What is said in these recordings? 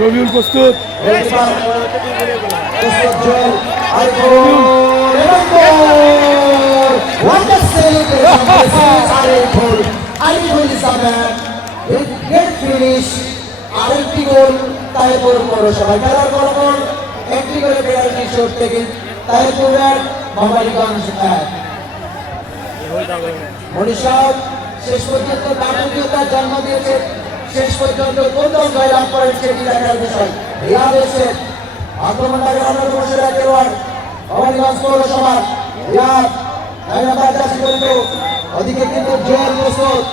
রবিউল প্রস্তুত, আরেকটি গোল তাইপুর পৌরসভা খেলার ফলাফল একটি করে পেনাল্টি শট থেকে তাইপুর ভবানীগঞ্জ 1। মনীষাদ শেষ পর্যন্ত দাপটীয়তার জন্ম দিয়েছে, শেষ পর্যন্ত প্রথম জয়লাভ করেন সেটি দেখার বিষয়। রিয়াদ এসেছেন আক্রমণকারী অন্যতম সেরা খেলোয়াড় ভবানীগঞ্জ পৌরসভার রিয়াদ ওদিকে কিন্তু জয়ের প্রস্তুত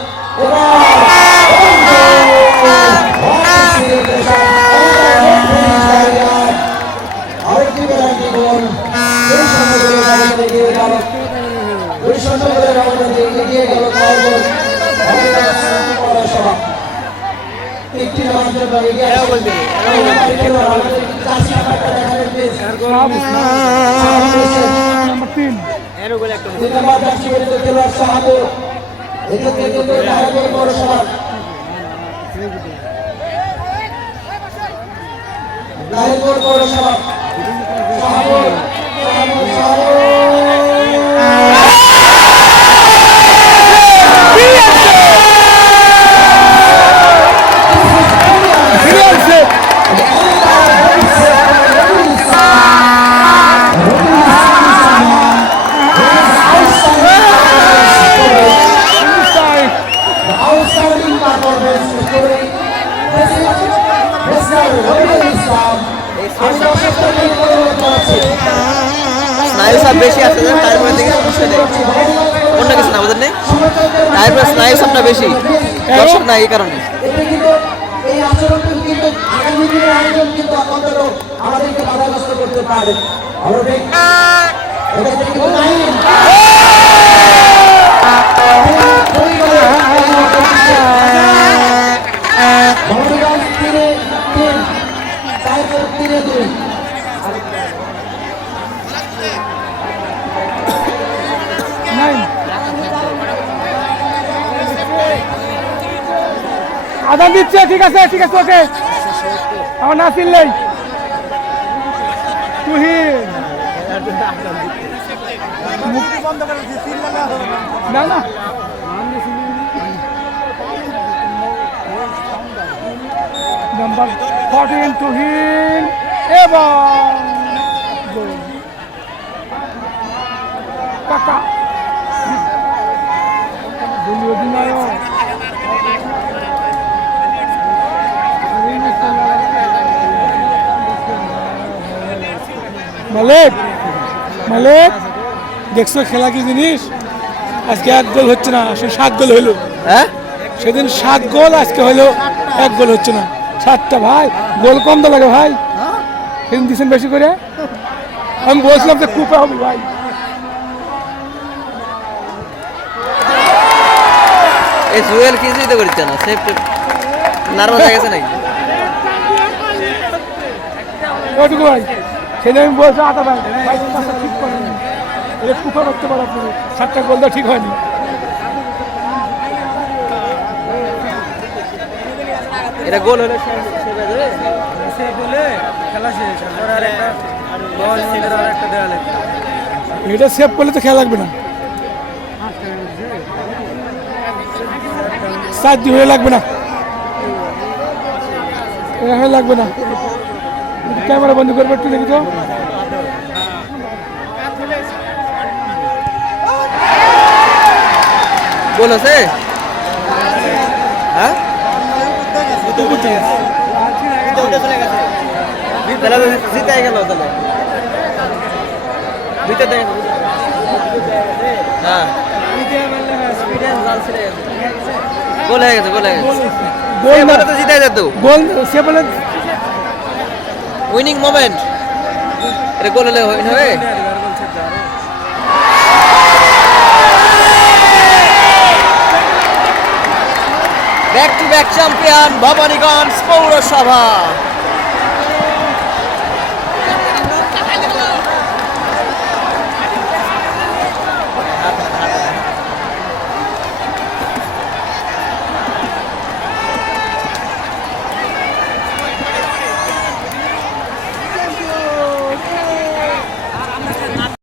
আরেকটি পেনাল্টি গোল এগিয়ে গেল পৌরসভা। একটি নেওয়ার জন্য এগিয়ে পৌরসভা বেশি আছে তারপরে থেকে সমস্যা নেই, অন্য কিছু না আমাদের নেই, তারপরে স্নায়ু চাপটা বেশি দর্শক না, এই কারণে এই আচরণটা কিন্তু আগামী দিনের আয়োজন কিন্তু অন্তত আমাদেরকে বাধাগ্রস্ত করতে পারে। আদান দিচ্ছে, ঠিক আছে ঠিক আছে, ওকে আমার না চিনলেই তুহিন না না নাম্বার 14 তুহিন এবং কাকা দলীয় অধিনায়ক মালিক। মালিক দেখছো খেলা কি জিনিস? আজকে 1 গোল হচ্ছে না, সে 7 গোল হইলো। হ্যাঁ সেদিন 7 গোল, আজকে হইলো 1 গোল হচ্ছে না। 7টা ভাই গোল কম তো লাগে ভাই, সেদিন দিচ্ছেন বেশি করে। আমি বলছিলাম যে কুপে হবে ভাই। এই জুয়েল কিছুই তো করছে না, সেফ নার্ভাস হয়ে গেছে নাকি? ওটুকু ভাই সেদিন আমি বলছি আটা ভাই ভাই ঠিক করেন, এটা কুপা করতে পারো আপনি। 7টা গোল তো ঠিক হয়নি। এটা গোল হলে এটা সেভ করলে তো খেলা লাগবে না, 7 দিন হয়ে লাগবে না, লাগবে না। ক্যামেরা বন্ধ করবে একটু, দেখি তো। গোল আছে? হ্যাঁ জিতাই গেল তাহলে, হ্যাঁ গোল হয়ে গেছে, গোল হয়ে গেছে, গোল তো জিতাই যেত, গোল সে বলে উইনিং মোমেন্ট। এটা গোল হলে উইন হবে। Back to back champion Bhabaniganj পৌরসভা।